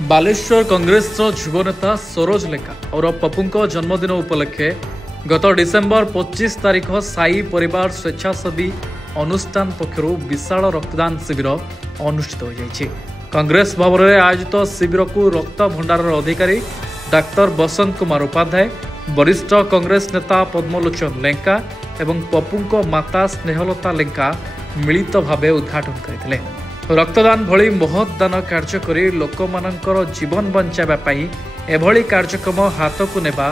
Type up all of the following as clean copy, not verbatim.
बालेश्वर कांग्रेस युवनेता सरोज लेखा और पप्पू जन्मदिन उपलक्षे गत डिसेम्बर 25 तारिख साई परिवार स्वेच्छासेवी अनुष्ठान पक्षर विशाल रक्तदान शिविर अनुष्ठित हो जाइए। कांग्रेस भवन में आयोजित शिविर को रक्त भंडार अधिकारी डाक्तर बसंत कुमार उपाध्याय, वरिष्ठ कांग्रेस नेता पद्मलोचन लेंका एवं पप्पू माता स्नेहलता लेंका मिलित भाव उद्घाटन करते। रक्तदान भली महत् दान कार्य करी लोकमानंकर जीवन बंचाइबा पई एभली कार्यक्रम हाथ को नेबा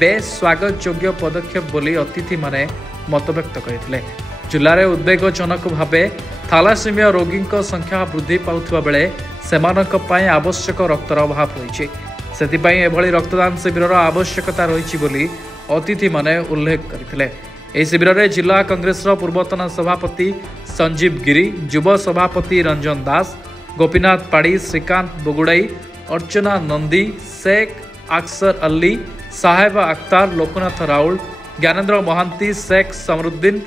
बेस स्वागत योग्य पदक्षेप बोली अतिथि माने मत व्यक्त करथिले। जिले में उद्वेगजनक भावे थैलासेमिया रोगी संख्या वृद्धि पाउथबा बेले सेमानक पई आवश्यक रक्तर अभाव रही सेतिपई एभली रक्तदान शिविर आवश्यकता रही बोली अतिथि माने उल्लेख करथिले। इस शिविर में जिला कांग्रेस पूर्वतन सभापति संजीव गिरी, युव सभापति रंजन दास, गोपीनाथ पाड़ी, श्रीकांत बोगुड़ाई, अर्चना नंदी, शेख अक्सर अली, साहेब अख्तार, लोकनाथ राउल, ज्ञानेन्द्र महांती, शेख समरुद्दीन,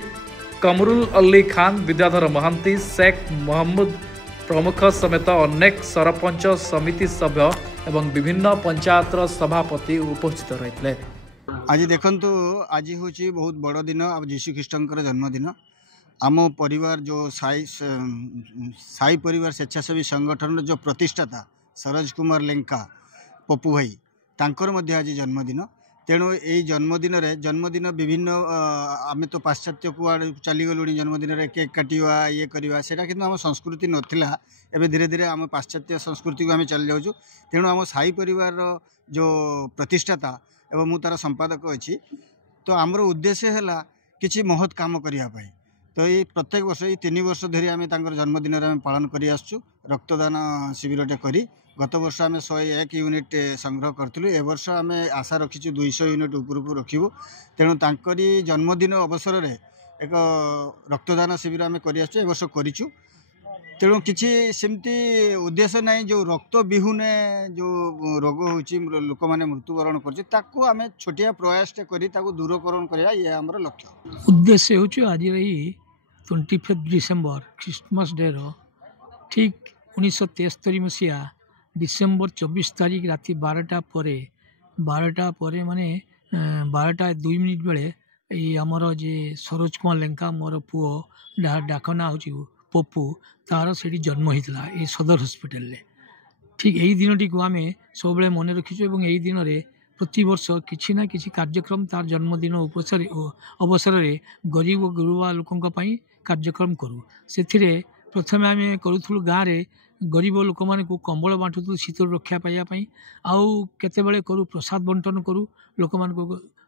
कमरुल अली खान, विद्याधर महांती, शेख मोहम्मद प्रमुख समेत अनेक सरपंच समिति सभ्य एवं विभिन्न पंचायतर सभापति उपस्थित रही। आज देखंतु आज हूँ बहुत बड़ दिन अब जीशु ख्रीष्टर जन्मदिन। आम परिवार जो साई परिवार स्वेच्छासेवी संगठन जो प्रतिष्ठाता सरोज कुमार लेंका पप्पू भाई तांकर मध्य आज जन्मदिन। तेणु यही जन्मदिन विभिन्न आम तो पाश्चात्य को चलीगलु जन्मदिन रे केक काटिवा ये करवा सेटा किंतु आम संस्कृति नथिला। एबे धीरे धीरे आम पाश्चात्य संस्कृति को आम चली जाऊँ। तेणु आम साई परिवार जो प्रतिष्ठाता एवं मु तार संपादक अच्छी तो आमर उद्देश्य है किसी महत् काम करने। तो ये प्रत्येक वर्ष ये 3 वर्ष धरी आम जन्मदिन आम पालन कर रक्तदान शिविरटे करी गत वर्ष आम 101 यूनिट संग्रह करूँ। ए वर्ष आम आशा रखीचु 200 यूनिट उपरकू रखू। तेणु तांकरी जन्मदिन अवसर में एक रक्तदान शिविर आम कर वर्ष करूँ। तेणु किसी सेमती उद्देश्य ना जो रक्त विहुने जो रोग हो लोक मैंने मृत्युवरण करें छोटिया प्रयास कर दूरकरण करा ये आम लक्ष्य उद्देश्य हूँ। आज रही 25 डिसेम्बर क्रिसमस डे ठीक 1973 मसीहा डिसेम्बर 24 तारीख राति 12टा पर माने 12टा 2 मिनिट बेले ये आमर जे सरोज कुमार लेंका मोर पुओ डाकना हूँ पप्पू तार से जन्म होता ये सदर हॉस्पिटल ले। ठीक यही दिन को आम सब मन रखीचु और यही दिन में प्रति वर्ष किसी ना किसी कार्यक्रम तार जन्मदिन अवसर में गरीब गुरुबा लोकों कार्यक्रम करूँ। से प्रथम आम करूँ गाँव में गरीब लोक मान कंबल बांटुलु शीत रक्षा पाइबापी आउ केते करूँ प्रसाद बंटन करूँ लोक मान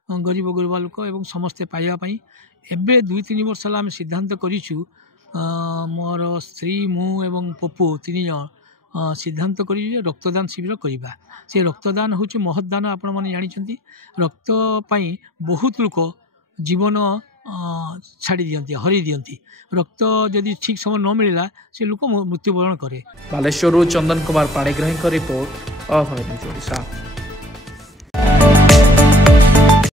गरीब गुरुबा लोक एवं समस्ते पाइबापी। एबे 2-3 वर्ष आम सिद्धांत करूँ मोर स्त्री मु एवं पप्पू 3 जन सिद्धांत कर रक्तदान शिविर करवा। से रक्तदान हूँ महदान आपण मैंने जानते रक्त पाई बहुत लोक जीवन छाड़ी दियंती हरी दियंती रक्त जदि ठीक समय न मिलला से लोक मृत्युवरण करे। बालेश्वर चंदन कुमार पाणिग्राही रिपोर्ट अभय न्यूज ओडिशा।